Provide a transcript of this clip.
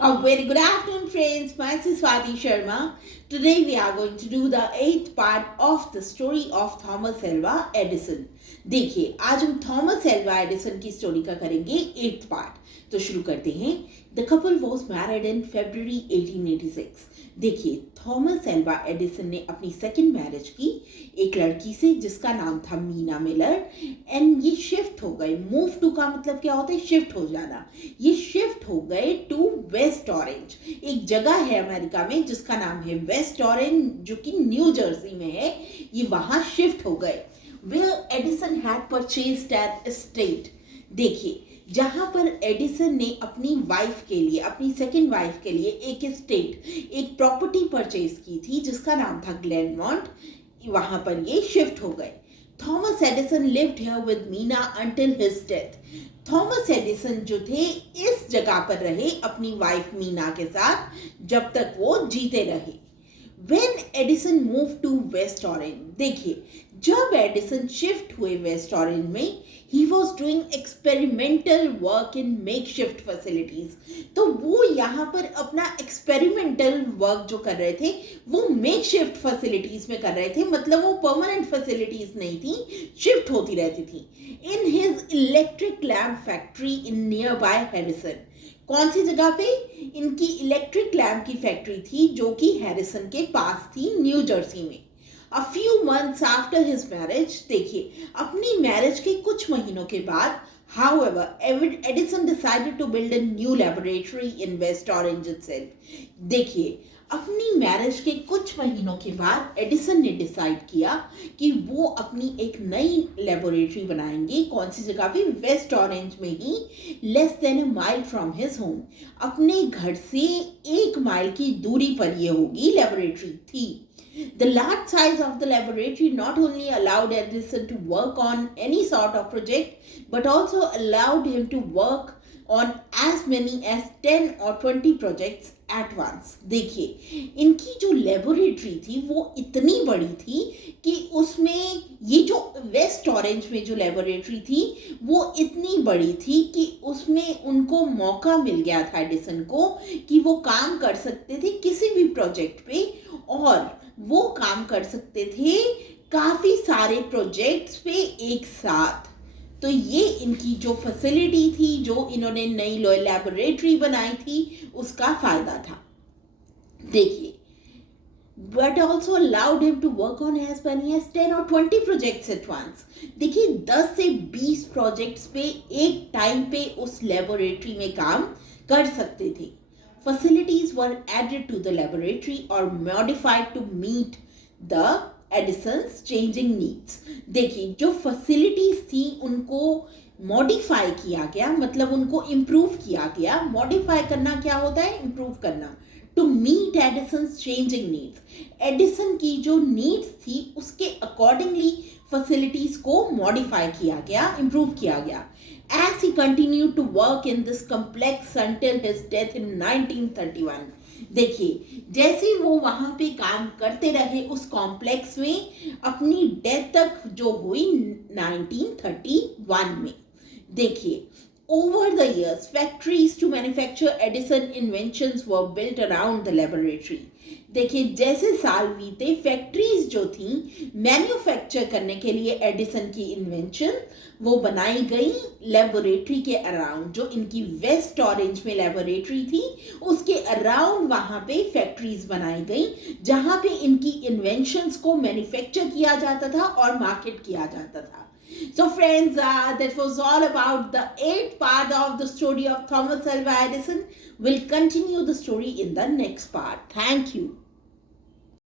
A very good afternoon, friends. Myself Swati Sharma. Today we are going to do the eighth part of the story of Thomas Alva Edison. देखिए आज हम Thomas Alva Edison की story का करेंगे eighth part. तो शुरू करते हैं। The couple was married in February 1886। देखिए थॉमस एल्वा एडिसन ने अपनी सेकंड मैरिज की एक लड़की से जिसका नाम था मीना मिलर। एंड ये शिफ्ट हो गए। मूव टू का मतलब क्या होता है? शिफ्ट हो जाना। ये शिफ्ट हो गए टू वेस्ट ऑरेंज। एक जगह है अमेरिका में जिसका नाम है वेस्ट ऑरेंज, जो कि न्यू जर्सी में है। ये वहां शिफ्ट हो गए। Where Edison had purchased an estate। देखिए जहां पर एडिसन ने अपनी वाइफ के लिए, अपनी सेकंड वाइफ के लिए एक एस्टेट, एक प्रॉपर्टी परचेज की थी जिसका नाम था ग्लेनमॉन्ट। वहां पर ये शिफ्ट हो गए। Thomas Edison lived here with Meena until his death. Thomas Edison जो थे इस जगह पर रहे अपनी वाइफ मीना के साथ जब तक वो जीते रहे। When Edison moved to West Orange, देखिए जब एडिसन शिफ्ट हुए वेस्ट ऑरेंज में, he was doing experimental work in make shift facilities. तो वो यहाँ पर अपना एक्सपेरिमेंटल वर्क जो कर रहे थे वो मेक शिफ्ट फैसिलिटीज में कर रहे थे। मतलब वो परमानेंट फैसिलिटीज नहीं थी, शिफ्ट होती रहती थी। In his electric lamp factory in near by Harrison. कौन सी जगह पे? इनकी इलेक्ट्रिक लैम्प की फैक्ट्री थी जो कि हैरिसन के पास थी, न्यू जर्सी में। A few months after his marriage, देखिए अपनी मैरिज के कुछ महीनों के बाद, however, Edison decided to build a new laboratory in West Orange itself। देखिए अपनी मैरिज के कुछ महीनों के बाद एडिसन ने डिसाइड किया कि वो अपनी एक नई लेबोरेटरी बनाएंगे। कौन सी जगह पे? वेस्ट ऑरेंज में ही, less than a mile from his home. अपने घर से 1 माइल की दूरी पर ये होगी लेबोरेटरी थी। The large size of the laboratory not only allowed Edison to work on any sort of project, but also allowed him to work on as many as 10 or 20 projects at once। देखिए इनकी जो laboratory थी वो इतनी बड़ी थी कि उसमें ये जो वेस्ट ऑरेंज में जो लेबोरेटरी थी वो इतनी बड़ी थी कि उसमें उनको मौका मिल गया था एडिसन को कि वो काम कर सकते थे किसी भी प्रोजेक्ट पे, और वो काम कर सकते थे काफ़ी सारे प्रोजेक्ट्स पे एक साथ। तो ये इनकी जो फैसिलिटी थी, जो इन्होंने नई लैबोरेटरी बनाई थी, उसका फ़ायदा था। देखिए but also allowed him to work on as many as 10 or 20 projects at once. देखिए 10 से 20 प्रोजेक्ट्स पे एक टाइम पे उस लेबोरेटरी में काम कर सकते थे। Facilities were added to the laboratory or modified to meet the Edison's changing needs। देखिए जो फैसिलिटीज थी उनको मॉडिफाई किया गया, मतलब उनको इम्प्रूव किया गया। मॉडिफाई करना क्या होता है? इम्प्रूव करना। To meet Edison's changing needs. Edison की जो नीड्स थी उसके अकॉर्डिंगली फैसिलिटीज को मॉडिफाई किया गया, इम्प्रूव किया गया। As he continued to work in this complex until his death in 1931। देखिए जैसे वो वहां पे काम करते रहे उस कॉम्प्लेक्स में, अपनी डेथ तक जो हुई 1931 में। देखिए over the years factories to manufacture Edison inventions were built around the laboratory। देखिए जैसे साल बीते फैक्ट्रीज जो थी मैन्युफैक्चर करने के लिए एडिसन की इन्वेंशन वो बनाई गई लेबोरेटरी के अराउंड। जो इनकी वेस्ट ऑरेंज में लेबोरेटरी थी उसके अराउंड वहां पे फैक्ट्रीज बनाई गई जहां पे इनकी इन्वेंशंस को मैन्युफैक्चर किया जाता था और मार्केट किया जाता था। So friends, that was all about the 8th part of the story of Thomas Alva Edison. We'll continue the story in the next part. Thank you.